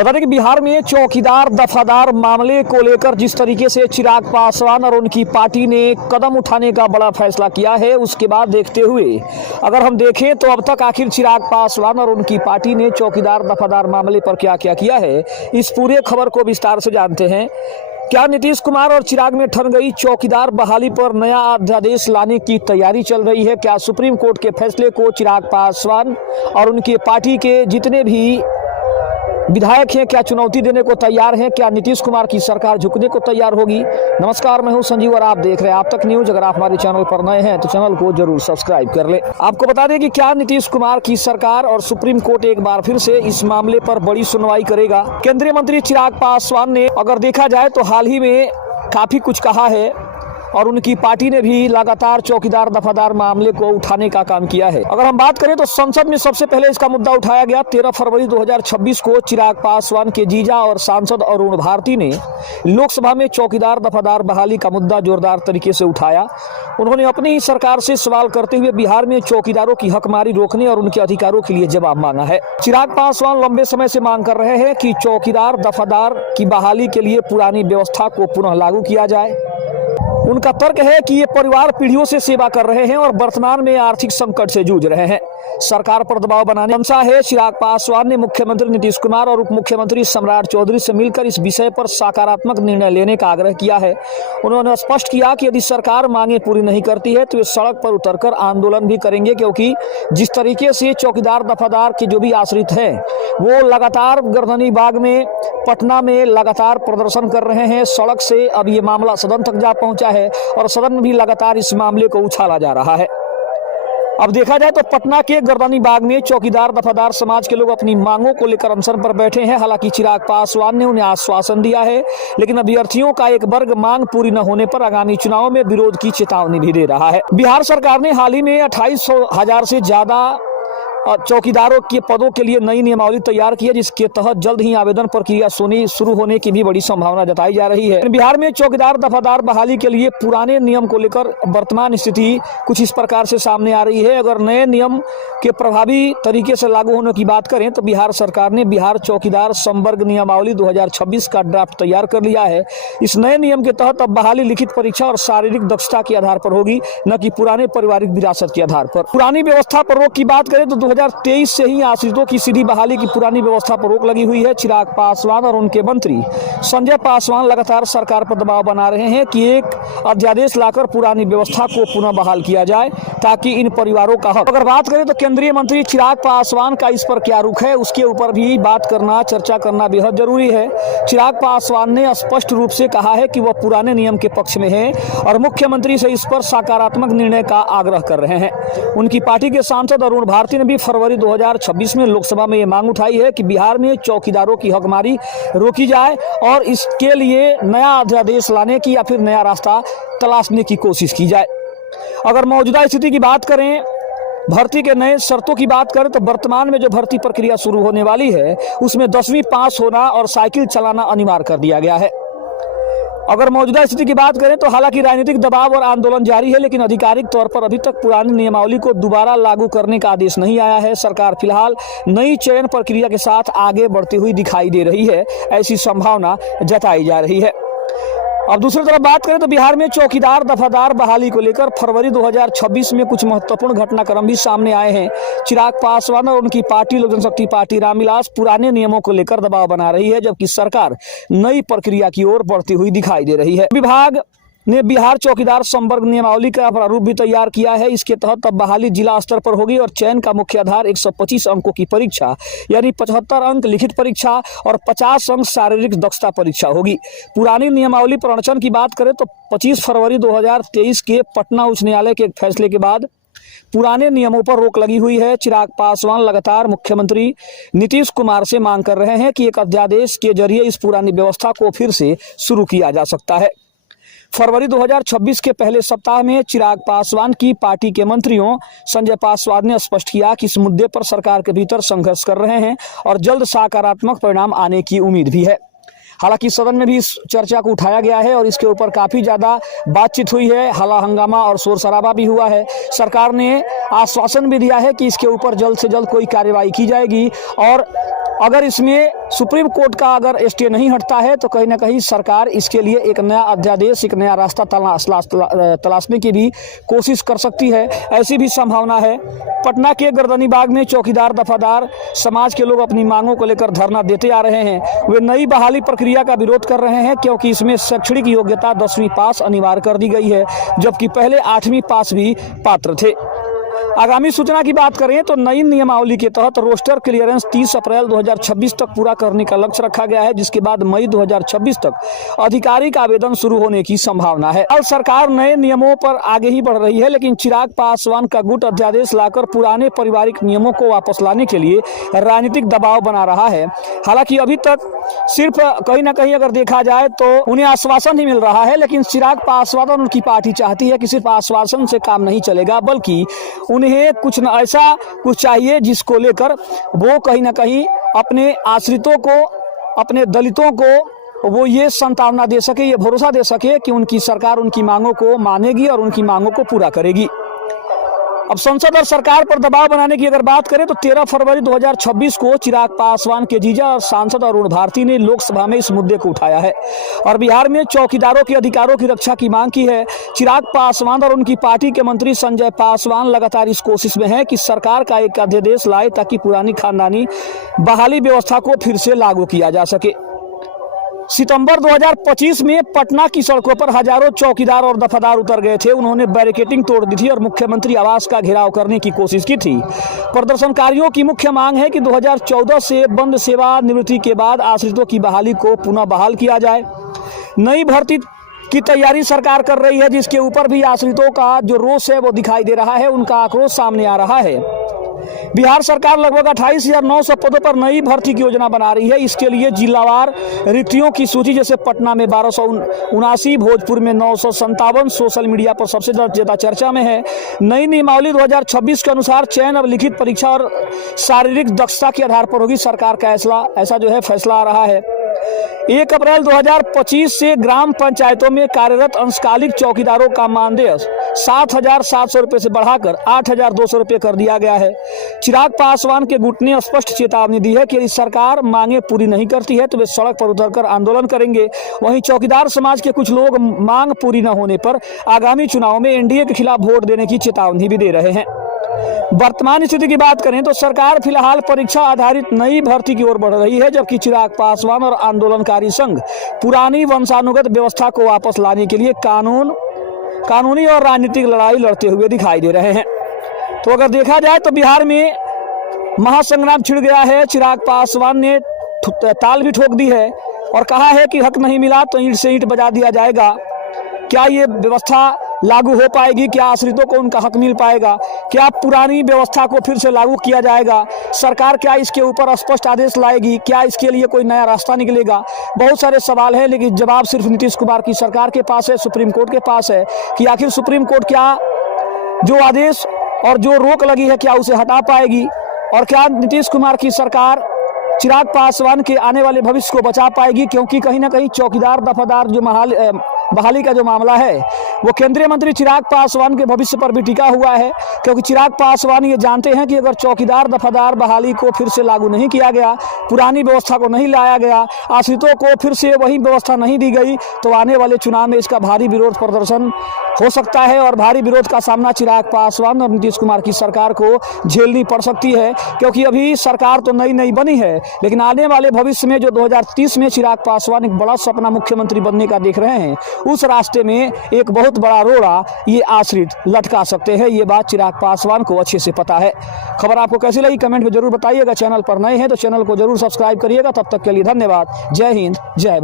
बता दें कि बिहार में चौकीदार दफादार मामले को लेकर जिस तरीके से चिराग पासवान और उनकी पार्टी ने कदम उठाने का बड़ा फैसला किया है, उसके बाद देखते हुए अगर हम देखें तो अब तक आखिर चिराग पासवान और उनकी पार्टी ने चौकीदार दफादार मामले पर क्या क्या किया है, इस पूरे खबर को विस्तार से जानते हैं। क्या नीतीश कुमार और चिराग में ठन गई चौकीदार बहाली पर नया अध्यादेश लाने की तैयारी चल रही है? क्या सुप्रीम कोर्ट के फैसले को चिराग पासवान और उनके पार्टी के जितने भी विधायक हैं क्या चुनौती देने को तैयार हैं? क्या नीतीश कुमार की सरकार झुकने को तैयार होगी? नमस्कार, मैं हूं संजीव और आप देख रहे हैं आप तक न्यूज। अगर आप हमारे चैनल पर नए हैं तो चैनल को जरूर सब्सक्राइब कर लें। आपको बता दें कि क्या नीतीश कुमार की सरकार और सुप्रीम कोर्ट एक बार फिर से इस मामले पर बड़ी सुनवाई करेगा? केंद्रीय मंत्री चिराग पासवान ने अगर देखा जाए तो हाल ही में काफी कुछ कहा है और उनकी पार्टी ने भी लगातार चौकीदार दफादार मामले को उठाने का काम किया है। अगर हम बात करें तो संसद में सबसे पहले इसका मुद्दा उठाया गया 13 फरवरी 2026 को। चिराग पासवान के जीजा और सांसद अरुण भारती ने लोकसभा में चौकीदार दफादार बहाली का मुद्दा जोरदार तरीके से उठाया। उन्होंने अपनी ही सरकार से सवाल करते हुए बिहार में चौकीदारों की हकमारी रोकने और उनके अधिकारों के लिए जवाब मांगा है। चिराग पासवान लंबे समय से मांग कर रहे हैं कि चौकीदार दफादार की बहाली के लिए पुरानी व्यवस्था को पुनः लागू किया जाए। उनका तर्क है कि ये परिवार पीढ़ियों से सेवा कर रहे हैं और वर्तमान में आर्थिक संकट से जूझ रहे हैं। सरकार पर दबाव बनाने मंशा है। चिराग पासवान ने मुख्यमंत्री नीतीश कुमार और उप मुख्यमंत्री सम्राट चौधरी से मिलकर इस विषय पर सकारात्मक निर्णय लेने का आग्रह किया है। उन्होंने स्पष्ट किया कि यदि सरकार मांगे पूरी नहीं करती है तो वे सड़क पर उतरकर आंदोलन भी करेंगे, क्योंकि जिस तरीके से चौकीदार दफादार के जो भी आश्रित हैं वो लगातार गर्दनी बाग में, पटना में लगातार प्रदर्शन कर रहे हैं सड़क से। अब ये मामला सदन तक जा पहुंचा है और सदन में भी लगातार इस मामले को उछाला जा रहा है। अब देखा जाए तो पटना के गर्दनी बाग में चौकीदार दफादार समाज के लोग अपनी मांगों को लेकर अनशन पर बैठे हैं। हालांकि चिराग पासवान ने उन्हें आश्वासन दिया है, लेकिन अभ्यर्थियों का एक वर्ग मांग पूरी न होने पर आगामी चुनाव में विरोध की चेतावनी भी दे रहा है। बिहार सरकार ने हाल ही में 28,000 से ज्यादा चौकीदारों के पदों के लिए नई नियमावली तैयार की है, जिसके तहत जल्द ही आवेदन प्रक्रिया शुरू होने की भी बड़ी संभावना जताई जा रही है। बिहार में चौकीदार दफादार बहाली के लिए पुराने नियम को लेकर वर्तमान स्थिति कुछ इस प्रकार से सामने आ रही है। अगर नए नियम के प्रभावी तरीके से लागू होने की बात करें तो बिहार सरकार ने बिहार चौकीदार संवर्ग नियमावली 2026 का ड्राफ्ट तैयार कर लिया है। इस नए नियम के तहत अब बहाली लिखित परीक्षा और शारीरिक दक्षता के आधार पर होगी, न कि पुराने पारिवारिक विरासत के आधार पर। पुरानी व्यवस्था पर रोक की बात करें तो 2023 से ही आश्रितों की सीधी बहाली की पुरानी व्यवस्था पर रोक लगी हुई है। चिराग पासवान और उनके मंत्री संजय पासवान लगातार सरकार पर दबाव बना रहे हैं कि एक अध्यादेश लाकर पुरानी व्यवस्था को पुनः बहाल किया जाए ताकि इन परिवारों का हक। अगर बात करें तो केंद्रीय मंत्री चिराग पासवान का इस पर क्या रुख है, उसके ऊपर भी बात करना, चर्चा करना बेहद जरूरी है। चिराग पासवान ने स्पष्ट रूप से कहा है कि वह पुराने नियम के पक्ष में है और मुख्यमंत्री से इस पर सकारात्मक निर्णय का आग्रह कर रहे हैं। उनकी पार्टी के सांसद अरुण भारती ने भी फरवरी 2026 में लोकसभा में ये मांग उठाई है कि बिहार में चौकीदारों की हकमारी रोकी जाए और इसके लिए नया अध्यादेश लाने की या फिर नया रास्ता तलाशने की कोशिश की जाए। अगर मौजूदा स्थिति की बात करें, भर्ती के नए शर्तों की बात करें तो वर्तमान में जो भर्ती प्रक्रिया शुरू होने वाली है उसमें 10वीं पास होना और साइकिल चलाना अनिवार्य कर दिया गया है। अगर मौजूदा स्थिति की बात करें तो हालांकि राजनीतिक दबाव और आंदोलन जारी है, लेकिन आधिकारिक तौर पर अभी तक पुरानी नियमावली को दोबारा लागू करने का आदेश नहीं आया है। सरकार फिलहाल नई चयन प्रक्रिया के साथ आगे बढ़ती हुई दिखाई दे रही है, ऐसी संभावना जताई जा रही है। अब दूसरी तरफ बात करें तो बिहार में चौकीदार दफादार बहाली को लेकर फरवरी 2026 में कुछ महत्वपूर्ण घटनाक्रम भी सामने आए हैं। चिराग पासवान और उनकी पार्टी लोक जनशक्ति पार्टी रामविलास पुराने नियमों को लेकर दबाव बना रही है, जबकि सरकार नई प्रक्रिया की ओर बढ़ती हुई दिखाई दे रही है। विभाग ने बिहार चौकीदार संवर्ग नियमावली का प्रारूप भी तैयार किया है। इसके तहत अब बहाली जिला स्तर पर होगी और चयन का मुख्य आधार 125 अंकों की परीक्षा यानी 75 अंक लिखित परीक्षा और 50 अंक शारीरिक दक्षता परीक्षा होगी। पुरानी नियमावली पर अड़चन की बात करें तो 25 फरवरी 2023 के पटना उच्च न्यायालय के एक फैसले के बाद पुराने नियमों पर रोक लगी हुई है। चिराग पासवान लगातार मुख्यमंत्री नीतीश कुमार से मांग कर रहे हैं कि एक अध्यादेश के जरिए इस पुरानी व्यवस्था को फिर से शुरू किया जा सकता है। फरवरी 2026 के पहले सप्ताह में चिराग पासवान की पार्टी के मंत्रियों संजय पासवान ने स्पष्ट किया कि इस मुद्दे पर सरकार के भीतर संघर्ष कर रहे हैं और जल्द सकारात्मक परिणाम आने की उम्मीद भी है। हालांकि सदन में भी इस चर्चा को उठाया गया है और इसके ऊपर काफी ज्यादा बातचीत हुई है, हल्ला हंगामा और शोर शराबा भी हुआ है। सरकार ने आश्वासन भी दिया है कि इसके ऊपर जल्द से जल्द कोई कार्रवाई की जाएगी और अगर इसमें सुप्रीम कोर्ट का अगर स्टे नहीं हटता है तो कहीं ना कहीं सरकार इसके लिए एक नया अध्यादेश, एक नया रास्ता तलाशने की भी कोशिश कर सकती है, ऐसी भी संभावना है। पटना के गर्दनीबाग में चौकीदार दफादार समाज के लोग अपनी मांगों को लेकर धरना देते आ रहे हैं। वे नई बहाली प्रक्रिया का विरोध कर रहे हैं क्योंकि इसमें शैक्षणिक योग्यता 10वीं पास अनिवार्य कर दी गई है, जबकि पहले 8वीं पास भी पात्र थे। आगामी सूचना की बात करें तो नई नियमावली के तहत रोस्टर क्लियरेंस 30 अप्रैल 2026 तक पूरा करने का लक्ष्य रखा गया है, जिसके बाद मई 2026 तक आधिकारिक आवेदन शुरू होने की संभावना है। अब सरकार नए नियमों पर आगे ही बढ़ रही है, लेकिन चिराग पासवान का गुट अध्यादेश लाकर पुराने पारिवारिक नियमों को वापस लाने के लिए राजनीतिक दबाव बना रहा है। हालांकि अभी तक सिर्फ कहीं ना कहीं अगर देखा जाए तो उन्हें आश्वासन ही मिल रहा है, लेकिन चिराग पासवान और उनकी पार्टी चाहती है कि सिर्फ आश्वासन से काम नहीं चलेगा, बल्कि उन्हें कुछ न ऐसा कुछ चाहिए जिसको लेकर वो कहीं ना कहीं अपने आश्रितों को, अपने दलितों को वो ये संभावना दे सके, ये भरोसा दे सके कि उनकी सरकार उनकी मांगों को मानेगी और उनकी मांगों को पूरा करेगी। अब संसद और सरकार पर दबाव बनाने की अगर बात करें तो 13 फरवरी 2026 को चिराग पासवान के जीजा और सांसद अरुण भारती ने लोकसभा में इस मुद्दे को उठाया है और बिहार में चौकीदारों के अधिकारों की रक्षा की मांग की है। चिराग पासवान और उनकी पार्टी के मंत्री संजय पासवान लगातार इस कोशिश में है कि सरकार का एक अध्यादेश लाए ताकि पुरानी खानदानी बहाली व्यवस्था को फिर से लागू किया जा सके। सितंबर 2025 में पटना की सड़कों पर हजारों चौकीदार और दफादार उतर गए थे। उन्होंने बैरिकेडिंग तोड़ दी थी और मुख्यमंत्री आवास का घेराव करने की कोशिश की थी। प्रदर्शनकारियों की मुख्य मांग है कि 2014 से बंद सेवानिवृत्ति के बाद आश्रितों की बहाली को पुनः बहाल किया जाए। नई भर्ती की तैयारी सरकार कर रही है, जिसके ऊपर भी आश्रितों का जो रोष है वो दिखाई दे रहा है, उनका आक्रोश सामने आ रहा है। बिहार सरकार लगभग 28,900 पदों पर नई भर्ती की योजना बना रही है। इसके लिए जिलावार रिक्तियों की सूची जैसे पटना में 1279, भोजपुर में 957 सोशल मीडिया पर सबसे ज्यादा चर्चा में है। नई नियमावली 2026 के अनुसार चयन अब लिखित परीक्षा और शारीरिक दक्षता के आधार पर होगी। सरकार का ऐसा जो है फैसला आ रहा है। 1 अप्रैल 2025 से ग्राम पंचायतों में कार्यरत अंशकालिक चौकीदारों का मानदेय 7,700 रुपये से बढ़ाकर 8,200 रुपये कर दिया गया है। चिराग पासवान के गुट ने स्पष्ट चेतावनी दी है कि यदि सरकार मांगे पूरी नहीं करती है तो वे सड़क पर उतरकर आंदोलन करेंगे। वहीं चौकीदार समाज के कुछ लोग मांग पूरी न होने पर आगामी चुनाव में एनडीए के खिलाफ वोट देने की चेतावनी भी दे रहे हैं। वर्तमान स्थिति की बात करें तो सरकार फिलहाल परीक्षा आधारित नई भर्ती की ओर बढ़ रही है, जबकि चिराग पासवान और आंदोलनकारी संघ पुरानी वंशानुगत व्यवस्था को वापस लाने के लिए कानूनी और राजनीतिक लड़ाई लड़ते हुए दिखाई दे रहे हैं। तो अगर देखा जाए तो बिहार में महासंग्राम छिड़ गया है। चिराग पासवान ने ताल भी ठोक दी है और कहा है कि हक नहीं मिला तो ईंट से ईंट बजा दिया जाएगा। क्या ये व्यवस्था लागू हो पाएगी? क्या आश्रितों को उनका हक मिल पाएगा? क्या पुरानी व्यवस्था को फिर से लागू किया जाएगा? सरकार क्या इसके ऊपर स्पष्ट आदेश लाएगी? क्या इसके लिए कोई नया रास्ता निकलेगा? बहुत सारे सवाल हैं, लेकिन जवाब सिर्फ नीतीश कुमार की सरकार के पास है, सुप्रीम कोर्ट के पास है कि आखिर सुप्रीम कोर्ट क्या जो आदेश और जो रोक लगी है क्या उसे हटा पाएगी, और क्या नीतीश कुमार की सरकार चिराग पासवान के आने वाले भविष्य को बचा पाएगी? क्योंकि कहीं ना कहीं चौकीदार दफादार जो बहाली का जो मामला है वो केंद्रीय मंत्री चिराग पासवान के भविष्य पर भी टिका हुआ है, क्योंकि चिराग पासवान ये जानते हैं कि अगर चौकीदार दफादार बहाली को फिर से लागू नहीं किया गया, पुरानी व्यवस्था को नहीं लाया गया, आश्रितों को फिर से वही व्यवस्था नहीं दी गई, तो आने वाले चुनाव में इसका भारी विरोध प्रदर्शन हो सकता है और भारी विरोध का सामना चिराग पासवान और नीतीश कुमार की सरकार को झेलनी पड़ सकती है। क्योंकि अभी सरकार तो नई बनी है, लेकिन आने वाले भविष्य में जो 2030 में चिराग पासवान एक बड़ा सपना मुख्यमंत्री बनने का देख रहे हैं, उस रास्ते में एक बहुत बड़ा रोड़ा ये आश्रित लटका सकते हैं। ये बात चिराग पासवान को अच्छे से पता है। खबर आपको कैसी लगी कमेंट में जरूर बताइएगा। चैनल पर नए हैं तो चैनल को जरूर सब्सक्राइब करिएगा। तब तक के लिए धन्यवाद। जय हिंद, जय भारत।